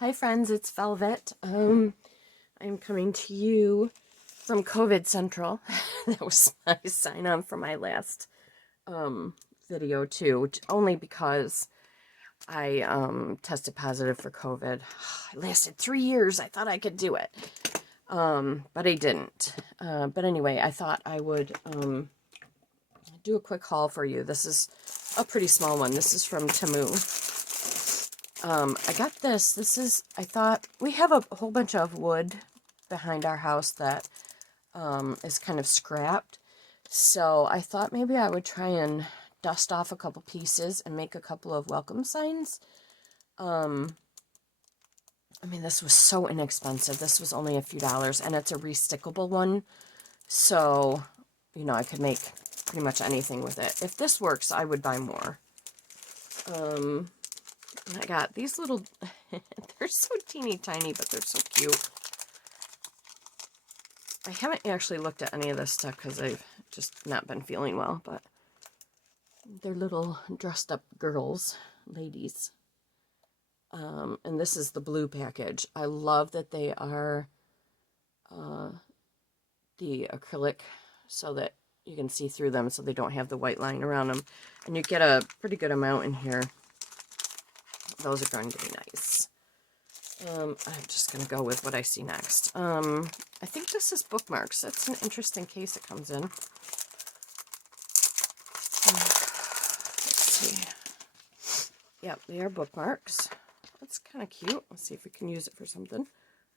Hi friends, it's Velvet. I'm coming to you from COVID Central. That was my sign on for my last video too, only because I tested positive for COVID. It lasted 3 years. I thought I could do it. But I didn't. But anyway, I thought I would do a quick haul for you. This is a pretty small one. This is from TEMU. I got this. I thought, we have a whole bunch of wood behind our house that is kind of scrapped. So I thought maybe I would try and dust off a couple pieces and make a couple of welcome signs. I mean, this was so inexpensive. This was only a few dollars, and it's a restickable one. So, you know, I could make pretty much anything with it. If this works, I would buy more. I got these little, they're so teeny tiny, but they're so cute. I haven't actually looked at any of this stuff because I've just not been feeling well, but they're little dressed up girls, ladies. And this is the blue package. I love that they are the acrylic so that you can see through them so they don't have the white line around them. And you get a pretty good amount in here. Those are going to be nice. I'm just going to go with what I see next. I think this is bookmarks. That's an interesting case it comes in. Let's see. Yep, they are bookmarks. That's kind of cute. Let's see if we can use it for something.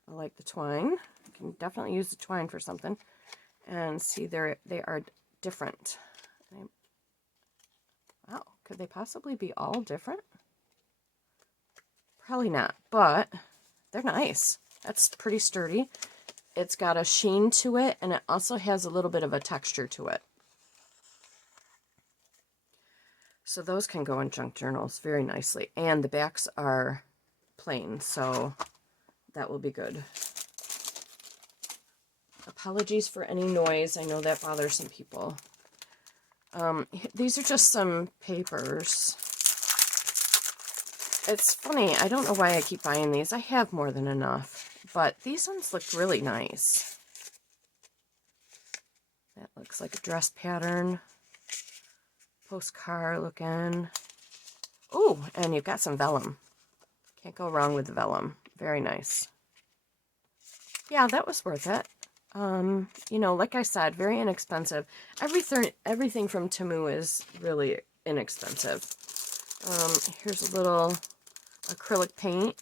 I like the twine. I can definitely use the twine for something. And see, they are different. Wow, could they possibly be all different? Probably not, but they're nice. That's pretty sturdy. It's got a sheen to it, and it also has a little bit of a texture to it. So those can go in junk journals very nicely. And the backs are plain, so that will be good. Apologies for any noise. I know that bothers some people. These are just some papers. It's funny, I don't know why I keep buying these. I have more than enough, but these ones look really nice. That looks like a dress pattern. Postcard looking. Oh, and you've got some vellum. Can't go wrong with the vellum. Very nice. Yeah, that was worth it. You know, like I said, very inexpensive. Everything from TEMU is really inexpensive. Here's a little acrylic paint.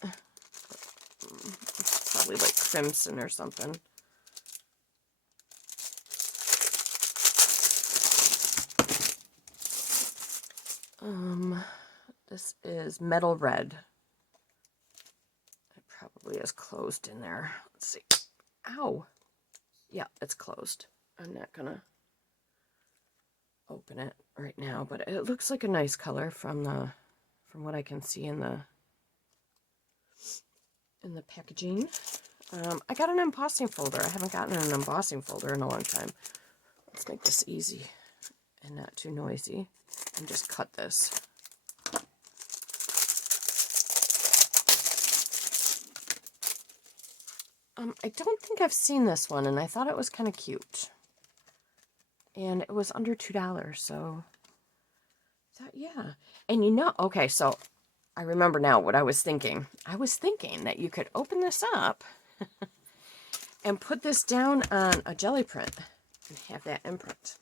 It's probably like crimson or something. This is metal red. It probably is closed in there. Let's see. Ow. Yeah, it's closed. I'm not gonna open it right now, but it looks like a nice color from what I can see in the packaging. I got an embossing folder. I haven't gotten an embossing folder in a long time. Let's make this easy and not too noisy, and just cut this. I don't think I've seen this one, and I thought it was kind of cute. And it was under $2, so yeah. And you know, okay, so I remember now what I was thinking. I was thinking that you could open this up and put this down on a jelly print and have that imprint.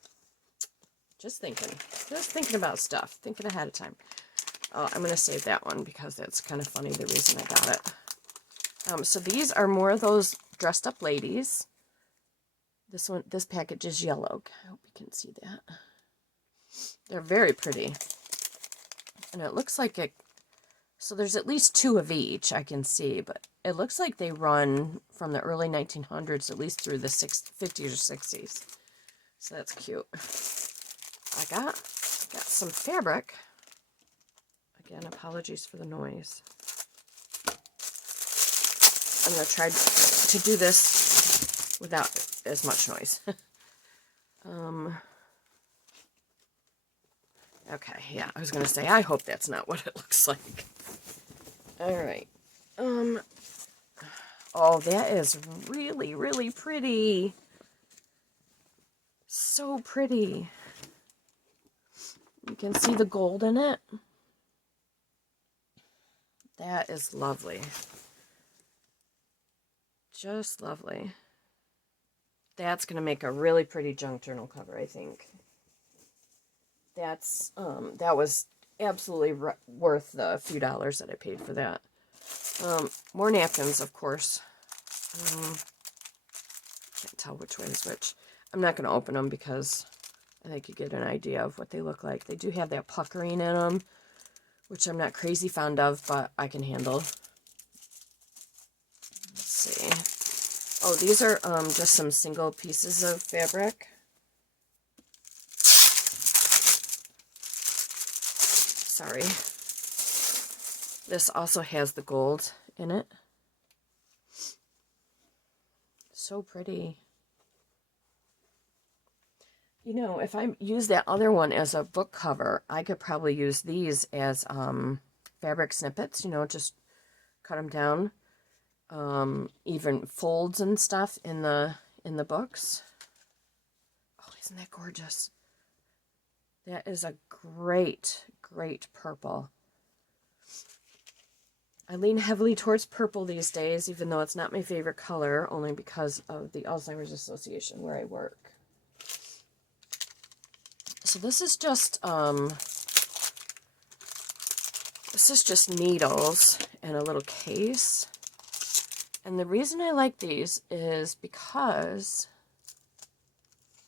Just thinking about stuff, thinking ahead of time. Oh, I'm going to save that one because that's kind of funny, the reason I got it. So these are more of those dressed up ladies. This package is yellow. I hope you can see that. They're very pretty. And it looks like it, so there's at least 2 of each I can see, but it looks like they run from the early 1900s at least through the 50s or 60s. So that's cute. I got some fabric. Again, apologies for the noise. I'm going to try to do this without as much noise. Okay, yeah, I was going to say, I hope that's not what it looks like. All right. Oh, that is really, really pretty. So pretty. You can see the gold in it. That is lovely. Just lovely. That's going to make a really pretty junk journal cover, I think. That was absolutely worth the few dollars that I paid for that. More napkins, of course. Can't tell which way is which. I'm not going to open them because I think you get an idea of what they look like. They do have that puckering in them, which I'm not crazy fond of, but I can handle. Let's see. Oh, these are just some single pieces of fabric. Sorry. This also has the gold in it. So pretty. You know, if I use that other one as a book cover, I could probably use these as fabric snippets, you know, just cut them down. Even folds and stuff in the books. Oh, isn't that gorgeous? That is a great, great purple. I lean heavily towards purple these days, even though it's not my favorite color, only because of the Alzheimer's Association where I work. So this is just needles and a little case. And the reason I like these is because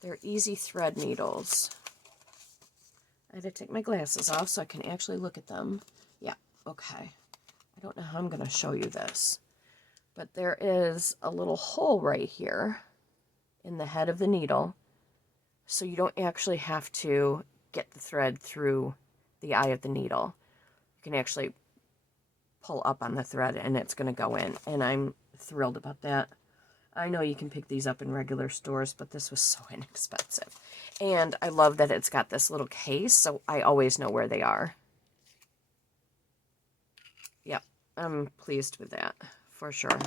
they're easy thread needles. I had to take my glasses off so I can actually look at them. Yeah, okay. I don't know how I'm going to show you this, but there is a little hole right here in the head of the needle, so you don't actually have to get the thread through the eye of the needle. You can actually pull up on the thread and it's going to go in, and I'm thrilled about that. I know you can pick these up in regular stores, but this was so inexpensive. And I love that it's got this little case, so I always know where they are. Yep, I'm pleased with that, for sure.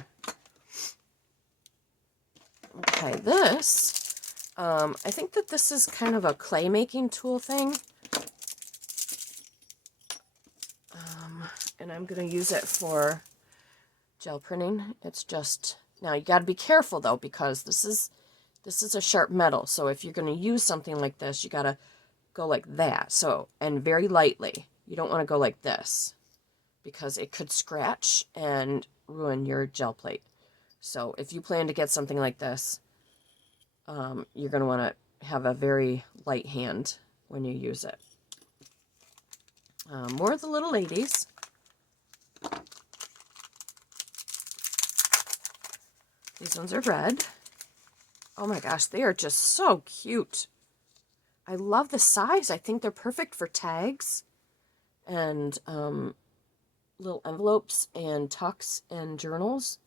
Okay, this, I think that this is kind of a clay making tool thing. And I'm going to use it for gel printing. It's just, now you got to be careful though, because this is a sharp metal. So if you're going to use something like this, you got to go like that. So, and very lightly. You don't want to go like this, because it could scratch and ruin your gel plate. So if you plan to get something like this, you're going to want to have a very light hand when you use it. More of the little ladies. These ones are red. Oh my gosh, they are just so cute. I love the size. I think they're perfect for tags and little envelopes and tucks and journals.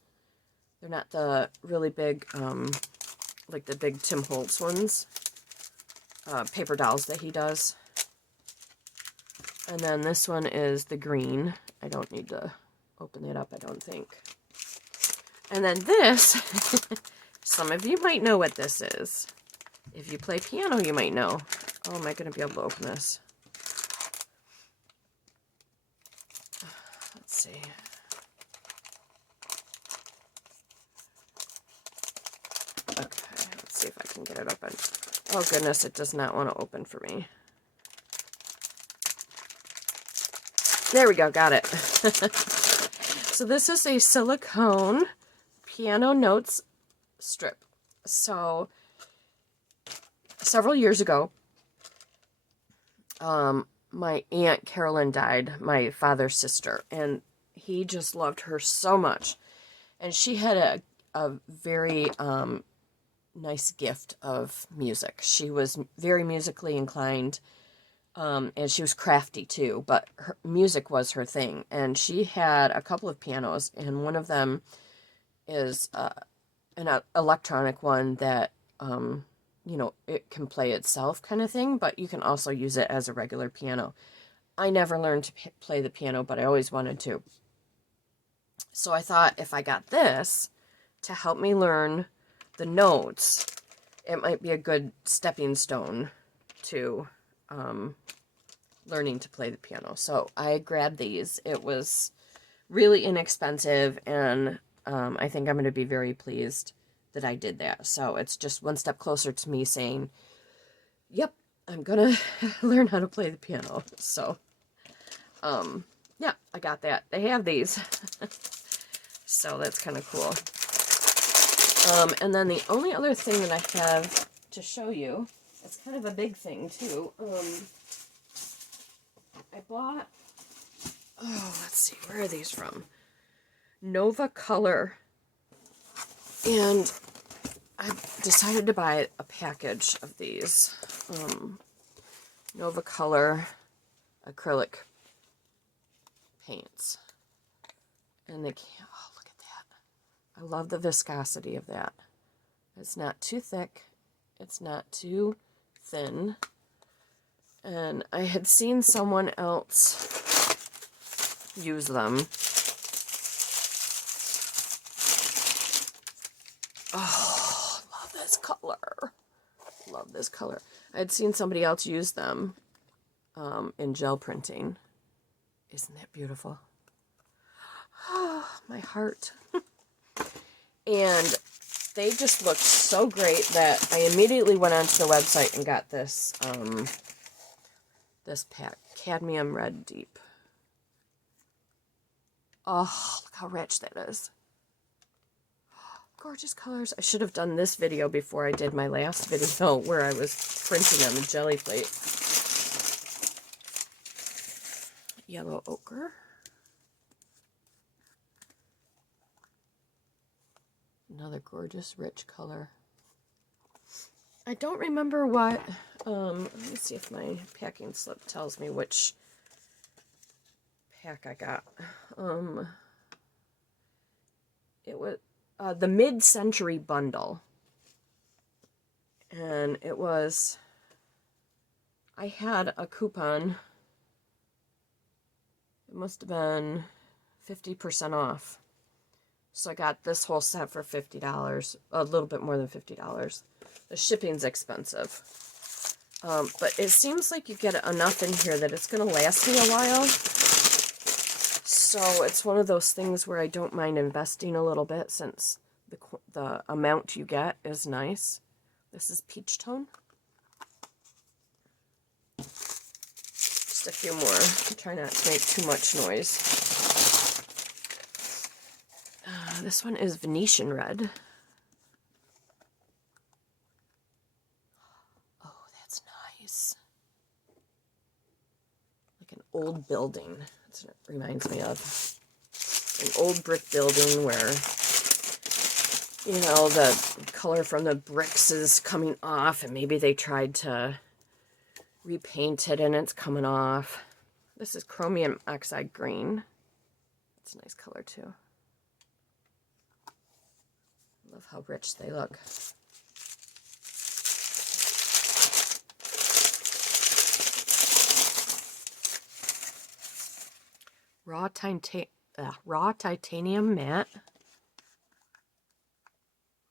They're not the really big, like the big Tim Holtz ones, paper dolls that he does. And then this one is the green. I don't need to open it up, I don't think. And then this, some of you might know what this is. If you play piano, you might know. Oh, am I going to be able to open this? Let's see. Okay, let's see if I can get it open. Oh goodness, it does not want to open for me. There we go, got it. So this is a silicone piano notes strip. So several years ago, my Aunt Carolyn died, my father's sister, and he just loved her so much. And she had a very nice gift of music. She was very musically inclined, and she was crafty too, but her music was her thing. And she had a couple of pianos, and one of them is an electronic one that, you know, it can play itself kind of thing, but you can also use it as a regular piano. I never learned to play the piano, but I always wanted to. So I thought if I got this to help me learn the notes, it might be a good stepping stone to learning to play the piano. So I grabbed these. It was really inexpensive, and I think I'm going to be very pleased that I did that. So it's just one step closer to me saying, yep, I'm going to learn how to play the piano. So, yeah, I got that. They have these. So that's kind of cool. And then the only other thing that I have to show you, it's kind of a big thing too. I bought, let's see, where are these from? Nova Color. And I decided to buy a package of these. Nova Color acrylic paints. And they can't, oh, look at that. I love the viscosity of that. It's not too thick. It's not too thin. And I had seen someone else use them. Oh, love this color. Love this color. I had seen somebody else use them in gel printing. Isn't that beautiful? Oh, my heart. And they just looked so great that I immediately went onto the website and got this this pack, Cadmium Red Deep. Oh, look how rich that is. Gorgeous colors. I should have done this video before I did my last video where I was printing on the jelly plate. Yellow ochre. Another gorgeous rich color. I don't remember what, let me see if my packing slip tells me which pack I got. It was the mid-century bundle. And it was, I had a coupon. It must have been 50% off. So I got this whole set for $50, a little bit more than $50. The shipping's expensive. But it seems like you get enough in here that it's going to last me a while. So it's one of those things where I don't mind investing a little bit since the amount you get is nice. This is Peach Tone. Just a few more. Try not to make too much noise. This one is Venetian Red. Oh, that's nice. Like an old building. That's what it reminds me of. An old brick building where, you know, the color from the bricks is coming off, and maybe they tried to repaint it and it's coming off. This is Chromium Oxide Green. It's a nice color too. Love how rich they look. Raw titanium matte.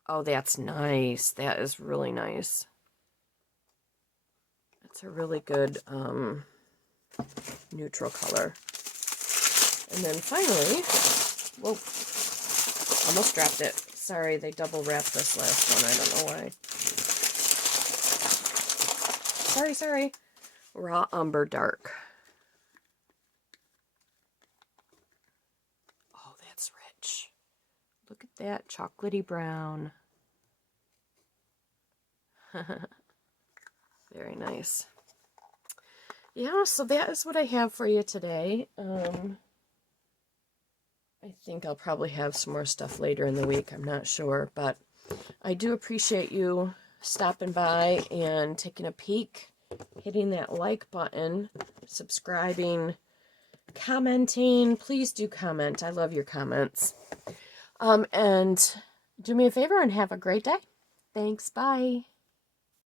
Oh, that's nice. That is really nice. That's a really good neutral color. And then finally, whoa, almost dropped it. Sorry, they double wrapped this last one. I don't know why. Sorry. Raw Umber Dark. Oh, that's rich. Look at that chocolatey brown. Very nice. Yeah, so that is what I have for you today. I think I'll probably have some more stuff later in the week. I'm not sure, but I do appreciate you stopping by and taking a peek, hitting that like button, subscribing, commenting. Please do comment. I love your comments. And do me a favor and have a great day. Thanks. Bye.